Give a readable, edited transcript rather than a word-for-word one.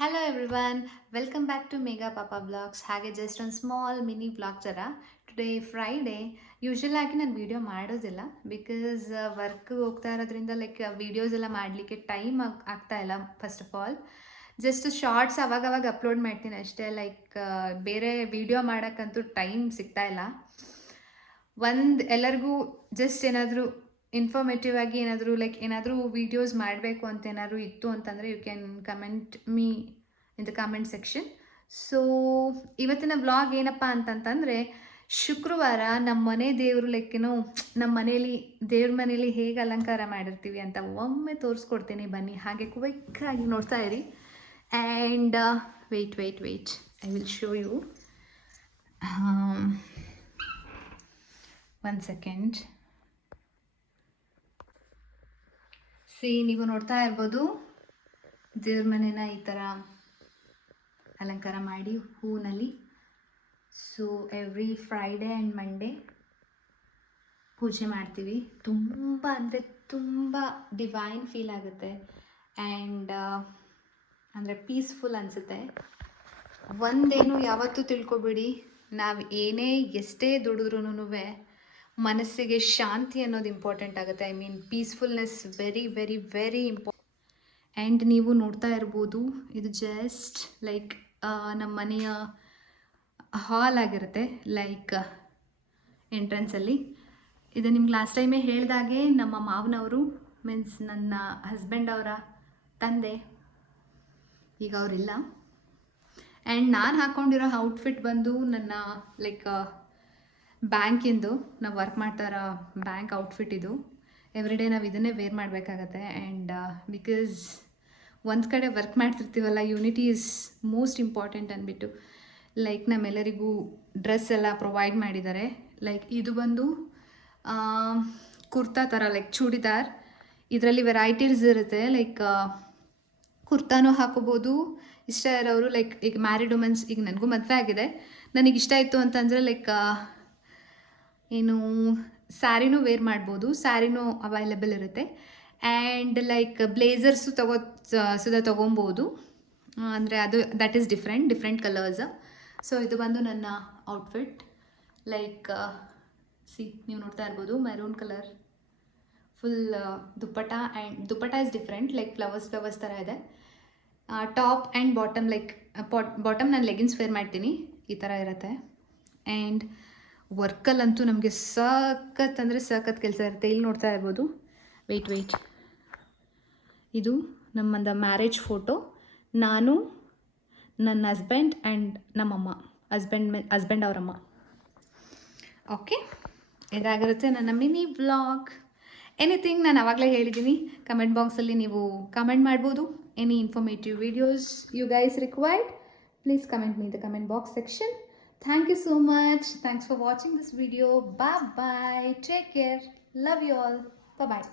Hello everyone, welcome back to Megha Papa blogs. ಹಾಗೆ just ಒಂದು small mini blog ಥರ. Today Friday. Usual ಆಗಿ ನಾನು ವೀಡಿಯೋ ಮಾಡೋದಿಲ್ಲ ಬಿಕಾಸ್ ವರ್ಕ್ ಹೋಗ್ತಾ ಇರೋದ್ರಿಂದ ಲೈಕ್ ವೀಡಿಯೋಸ್ ಎಲ್ಲ ಮಾಡಲಿಕ್ಕೆ ಟೈಮ್ ಆಗ್ತಾ ಇಲ್ಲ. First of all just shorts ಅವಾಗವಾಗ ಅಪ್ಲೋಡ್ ಮಾಡ್ತೀನಿ ಅಷ್ಟೇ. ಲೈಕ್ ಬೇರೆ ವೀಡಿಯೋ ಮಾಡೋಕ್ಕಂತೂ ಟೈಮ್ ಸಿಗ್ತಾ ಇಲ್ಲ. ಎಲ್ಲರಿಗೂ ಜಸ್ಟ್ ಏನಾದರೂ ಇನ್ಫಾರ್ಮೇಟಿವ್ ಆಗಿ ಏನಾದರೂ ವೀಡಿಯೋಸ್ ಮಾಡಬೇಕು ಅಂತ ಏನಾದರೂ ಇತ್ತು ಅಂತಂದರೆ you can comment me in the comment section. So ಇವತ್ತಿನ ವ್ಲಾಗ್ ಏನಪ್ಪ ಅಂತಂತಂದರೆ, ಶುಕ್ರವಾರ ನಮ್ಮ ಮನೆ ದೇವರು ನಮ್ಮ ಮನೇಲಿ ದೇವ್ರ ಮನೇಲಿ ಹೇಗೆ ಅಲಂಕಾರ ಮಾಡಿರ್ತೀವಿ ಅಂತ ಒಮ್ಮೆ ತೋರಿಸ್ಕೊಡ್ತೀನಿ ಬನ್ನಿ. ಹಾಗೆ ಕ್ವಿಕ್ಕಾಗಿ ನೋಡ್ತಾ ಇರಿ. And wait I will show you. One second. ನೀವು ನೋಡ್ತಾ ಇರ್ಬೋದು ದೇವ್ರ ಮನೇನ ಈ ಥರ ಅಲಂಕಾರ ಮಾಡಿ ಹೂವಿನಲ್ಲಿ. So every Friday and Monday ಪೂಜೆ ಮಾಡ್ತೀವಿ. ತುಂಬ ಅಂದರೆ ತುಂಬ ಡಿವೈನ್ ಫೀಲ್ ಆಗುತ್ತೆ ಆ್ಯಂಡ್ ಅಂದರೆ ಪೀಸ್ಫುಲ್ ಅನಿಸುತ್ತೆ. ಒಂದೇನು ಯಾವತ್ತೂ ತಿಳ್ಕೊಬೇಡಿ, ನಾವು ಎಷ್ಟೇ ದುಡಿದ್ರೂ ಮನಸ್ಸಿಗೆ ಶಾಂತಿ ಅನ್ನೋದು ಇಂಪಾರ್ಟೆಂಟ್ ಆಗುತ್ತೆ. I mean peacefulness very very very important. And ನೀವು ನೋಡ್ತಾ ಇರ್ಬೋದು, ಇದು ಜಸ್ಟ್ ಲೈಕ್ ನಮ್ಮ ಮನೆಯ ಹಾಲ್ ಆಗಿರುತ್ತೆ, ಲೈಕ್ ಎಂಟ್ರೆನ್ಸಲ್ಲಿ. ಇದು ನಿಮ್ಗೆ ಲಾಸ್ಟ್ ಟೈಮೇ ಹೇಳಿದಾಗೆ ನಮ್ಮ ಮಾವನವರು ಮೀನ್ಸ್ ನನ್ನ ಹಸ್ಬೆಂಡ್ ಅವರ ತಂದೆ, ಈಗ ಅವರಿಲ್ಲ. ಆ್ಯಂಡ್ ನಾನು ಹಾಕ್ಕೊಂಡಿರೋ ಔಟ್ಫಿಟ್ ಬಂದು ನನ್ನ ಲೈಕ್ ಬ್ಯಾಂಕಿಂದು, ನಾವು ವರ್ಕ್ ಮಾಡ್ತಾ ಇರೋ ಬ್ಯಾಂಕ್ ಔಟ್ಫಿಟ್ ಇದು. ಎವ್ರಿಡೇ ನಾವು ಇದನ್ನೇ ವೇರ್ ಮಾಡಬೇಕಾಗತ್ತೆ. ಆ್ಯಂಡ್ ಬಿಕಾಸ್ ಒಂದು ಕಡೆ ವರ್ಕ್ ಮಾಡ್ತಿರ್ತೀವಲ್ಲ, ಯೂನಿಟಿ ಈಸ್ ಮೋಸ್ಟ್ ಇಂಪಾರ್ಟೆಂಟ್ ಅಂದ್ಬಿಟ್ಟು ಲೈಕ್ ನಮ್ಮೆಲ್ಲರಿಗೂ ಡ್ರೆಸ್ ಎಲ್ಲ ಪ್ರೊವೈಡ್ ಮಾಡಿದ್ದಾರೆ. ಲೈಕ್ ಇದು ಬಂದು ಕುರ್ತಾ ಥರ, ಲೈಕ್ ಚೂಡಿದಾರ್. ಇದರಲ್ಲಿ ವೆರೈಟೀಸ್ ಇರುತ್ತೆ. ಲೈಕ್ ಕುರ್ತಾನೂ ಹಾಕೋಬೋದು, ಇಷ್ಟ ಇರೋರು ಲೈಕ್ ಈಗ ಮ್ಯಾರಿಡ್ ವುಮೆನ್ಸ್, ಈಗ ನನಗೂ ಮದುವೆ ಆಗಿದೆ, ನನಗೆ ಇಷ್ಟ ಇತ್ತು ಅಂತಂದರೆ ಲೈಕ್ ಏನು ಸ್ಯಾರಿನೂ ವೇರ್ ಮಾಡ್ಬೋದು, ಸ್ಯಾರಿನೂ ಅವೈಲೇಬಲ್ ಇರುತ್ತೆ. ಆ್ಯಂಡ್ ಲೈಕ್ ಬ್ಲೇಸರ್ಸು ತೊಗೊಬೋದು. ಅಂದರೆ ಅದು that is different colours. So ಇದು ಬಂದು ನನ್ನ ಔಟ್ಫಿಟ್. ಲೈಕ್ ನೀವು ನೋಡ್ತಾ ಇರ್ಬೋದು maroon colour full dupatta. And dupatta is different, like flowers ಥರ ಇದೆ. Top and bottom, like bottom ನಾನು ಲೆಗಿನ್ಸ್ ವೇರ್ ಮಾಡ್ತೀನಿ, ಈ ಥರ ಇರುತ್ತೆ. ಆ್ಯಂಡ್ ವರ್ಕಲ್ಲಂತೂ ನಮಗೆ ಸಖತ್ ಅಂದರೆ ಸಖತ್ ಕೆಲಸ ಇರುತ್ತೆ. ಇಲ್ಲಿ ನೋಡ್ತಾ ಇರ್ಬೋದು, ವೆಯ್ಟ್ ಇದು ನಮ್ಮಂದ ಮ್ಯಾರೇಜ್ ಫೋಟೋ. ನಾನು, ನನ್ನ ಹಸ್ಬೆಂಡ್ ಆ್ಯಂಡ್ ನಮ್ಮಮ್ಮ, ಹಸ್ಬೆಂಡ್ ಅವರಮ್ಮ. ಓಕೆ, ಇದಾಗಿರುತ್ತೆ ನನ್ನ ಮಿನಿ ವ್ಲಾಗ್. ಎನಿಥಿಂಗ್ ನಾನು ಆವಾಗಲೇ ಹೇಳಿದ್ದೀನಿ, ಕಮೆಂಟ್ ಬಾಕ್ಸಲ್ಲಿ ನೀವು ಕಮೆಂಟ್ ಮಾಡ್ಬೋದು. Any informative videos you guys required, please comment me in the comment box section. Thank you so much. Thanks for watching this video. Bye bye. Take care. Love you all. Bye bye.